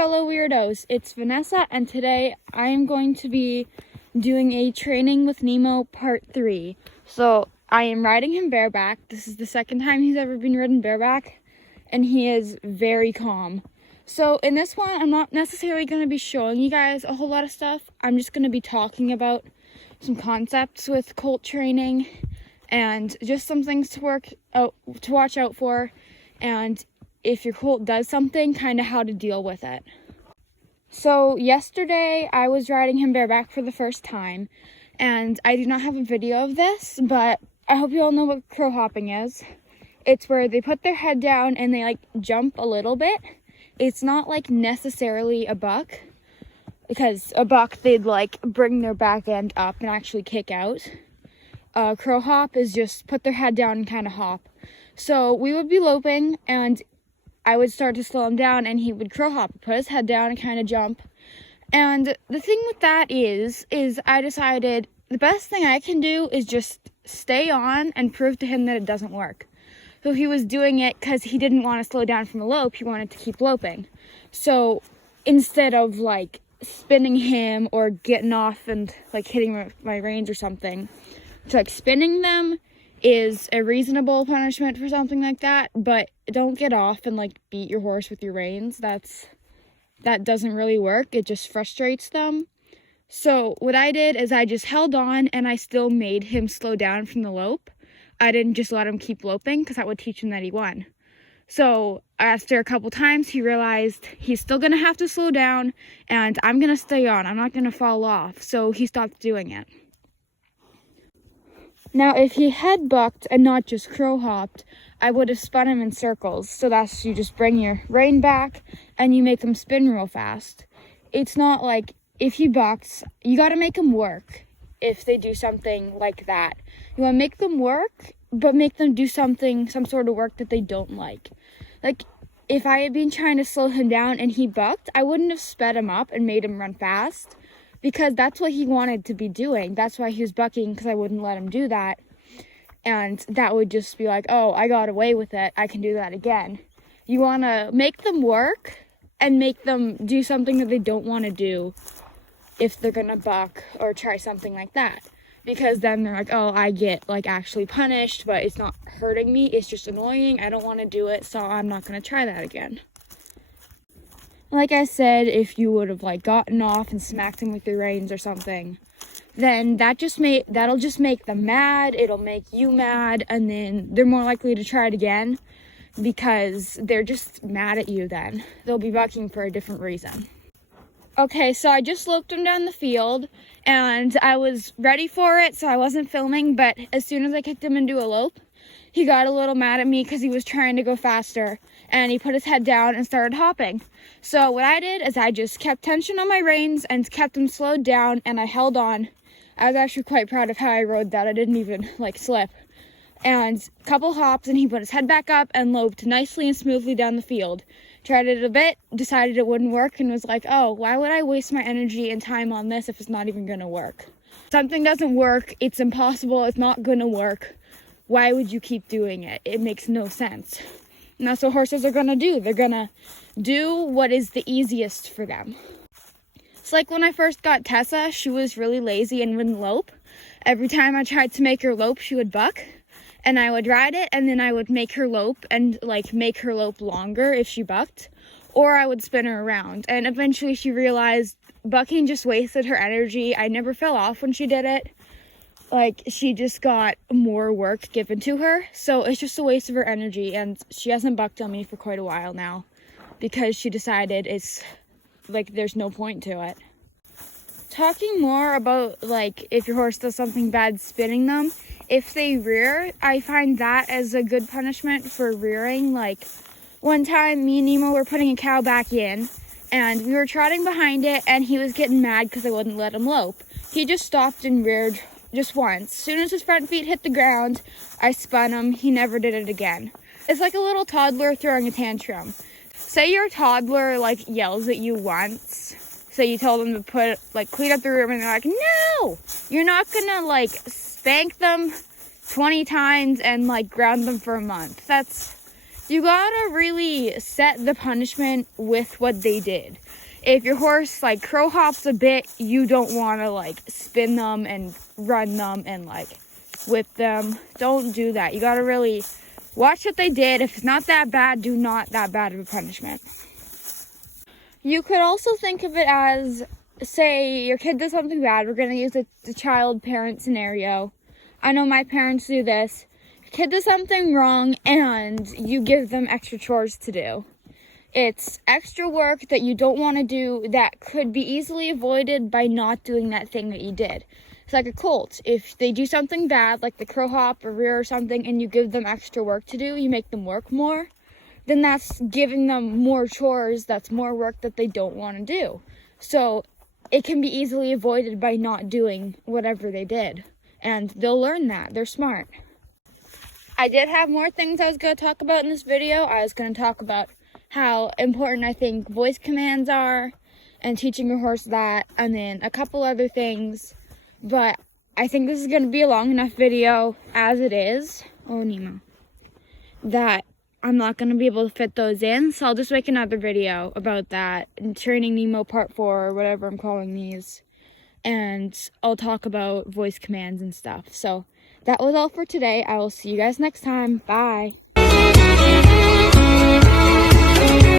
fellow weirdos, it's Vanessa, and today I am going to be doing a training with Nemo part 3. So I am riding him bareback. This is the second time he's ever been ridden bareback, and he is very calm. So in this one, I'm not necessarily going to be showing you guys a whole lot of stuff. I'm just going to be talking about some concepts with colt training and just some things to watch out for, and if your colt does something, kind of how to deal with it. So yesterday I was riding him bareback for the first time, and I do not have a video of this, but I hope you all know what crow hopping is. It's where they put their head down and they like jump a little bit. It's not like necessarily a buck, because a buck they'd like bring their back end up and actually kick out. Crow hop is just put their head down and kind of hop. So we would be loping, and I would start to slow him down, and he would crow hop, put his head down and kind of jump. And the thing with that is I decided the best thing I can do is just stay on and prove to him that it doesn't work. So he was doing it because he didn't want to slow down from a lope, he wanted to keep loping. So instead of like spinning him or getting off and like hitting my reins or something, so like spinning them is a reasonable punishment for something like that, but don't get off and like beat your horse with your reins. That doesn't really work. It just frustrates them. So what I did is I just held on, and I still made him slow down from the lope. I didn't just let him keep loping, because that would teach him that he won. So after a couple times, he realized he's still gonna have to slow down, and I'm gonna stay on. I'm not gonna fall off. So he stopped doing it. Now, if he had bucked and not just crow hopped, I would have spun him in circles. So that's, you just bring your rein back and you make them spin real fast. It's not like, if he bucks, you got to make them work if they do something like that. You want to make them work, but make them do some sort of work that they don't like. Like, if I had been trying to slow him down and he bucked, I wouldn't have sped him up and made him run fast, because that's what he wanted to be doing. That's why he was bucking, because I wouldn't let him do that. And that would just be like, oh, I got away with it, I can do that again. You want to make them work and make them do something that they don't want to do if they're going to buck or try something like that. Because then they're like, oh, I get like actually punished, but it's not hurting me, it's just annoying, I don't want to do it, so I'm not going to try that again. Like I said, if you would have like gotten off and smacked him with your reins or something, then that'll just make them mad, it'll make you mad, and then they're more likely to try it again because they're just mad at you then. They'll be bucking for a different reason. Okay, so I just loped him down the field, and I was ready for it, so I wasn't filming, but as soon as I kicked him into a lope, he got a little mad at me because he was trying to go faster, and he put his head down and started hopping. So what I did is I just kept tension on my reins and kept him slowed down, and I held on. I was actually quite proud of how I rode that. I didn't even like slip. And a couple hops, and he put his head back up and loped nicely and smoothly down the field. Tried it a bit, decided it wouldn't work, and was like, oh, why would I waste my energy and time on this if it's not even gonna work? Something doesn't work, it's impossible, it's not gonna work. Why would you keep doing it? It makes no sense. And that's what horses are gonna do. They're gonna do what is the easiest for them. It's like when I first got Tessa, she was really lazy and wouldn't lope. Every time I tried to make her lope, she would buck. And I would ride it, and then I would make her lope and like make her lope longer if she bucked. Or I would spin her around. And eventually she realized bucking just wasted her energy. I never fell off when she did it. Like, she just got more work given to her, so it's just a waste of her energy, and she hasn't bucked on me for quite a while now because she decided it's like there's no point to it. Talking more about like if your horse does something bad, spinning them, if they rear, I find that as a good punishment for rearing. Like, one time me and Nemo were putting a cow back in, and we were trotting behind it, and he was getting mad because I wouldn't let him lope. He just stopped and reared just once. As soon as his front feet hit the ground, I spun him. He never did it again. It's like a little toddler throwing a tantrum. Say your toddler like yells at you once. So you told them to clean up the room, and they're like, no! You're not gonna like spank them 20 times and like ground them for a month. you gotta really set the punishment with what they did. If your horse like crow hops a bit, you don't want to like spin them and run them and like whip them. Don't do that. You gotta really watch what they did. If it's not that bad, do not that bad of a punishment. You could also think of it as, say your kid does something bad. We're gonna use the child-parent scenario. I know my parents do this. Your kid does something wrong and you give them extra chores to do. It's extra work that you don't want to do that could be easily avoided by not doing that thing that you did. It's like a colt. If they do something bad, like the crow hop or rear or something, and you give them extra work to do, you make them work more, then that's giving them more chores. That's more work that they don't want to do. So it can be easily avoided by not doing whatever they did. And they'll learn that. They're smart. I did have more things I was going to talk about in this video. I was going to talk about how important I think voice commands are and teaching your horse that, and then a couple other things. But I think this is going to be a long enough video as it is. Oh, Nemo. That I'm not going to be able to fit those in, so I'll just make another video about that, and Training Nemo Part 4, or whatever I'm calling these, and I'll talk about voice commands and stuff. So that was all for today. I will see you guys next time. Bye.